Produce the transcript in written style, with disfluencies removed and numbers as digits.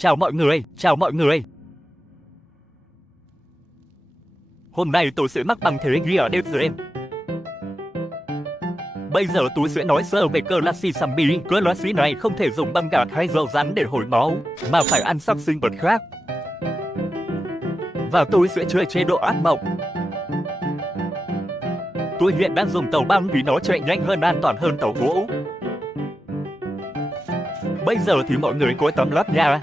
chào mọi người, chào mọi người. Hôm nay tôi sẽ mắc bằng thế ghi ở đêm rồi em. Bây giờ tôi sẽ nói sơ về classy zombie. Classy này không thể dùng băm gạc hay dầu rắn để hồi máu, mà phải ăn xác sinh vật khác. Và tôi sẽ chơi chế độ ác mộng. Tôi hiện đang dùng tàu băng vì nó chạy nhanh hơn, an toàn hơn tàu gỗ. Bây giờ thì mọi người cố tóm lót nha.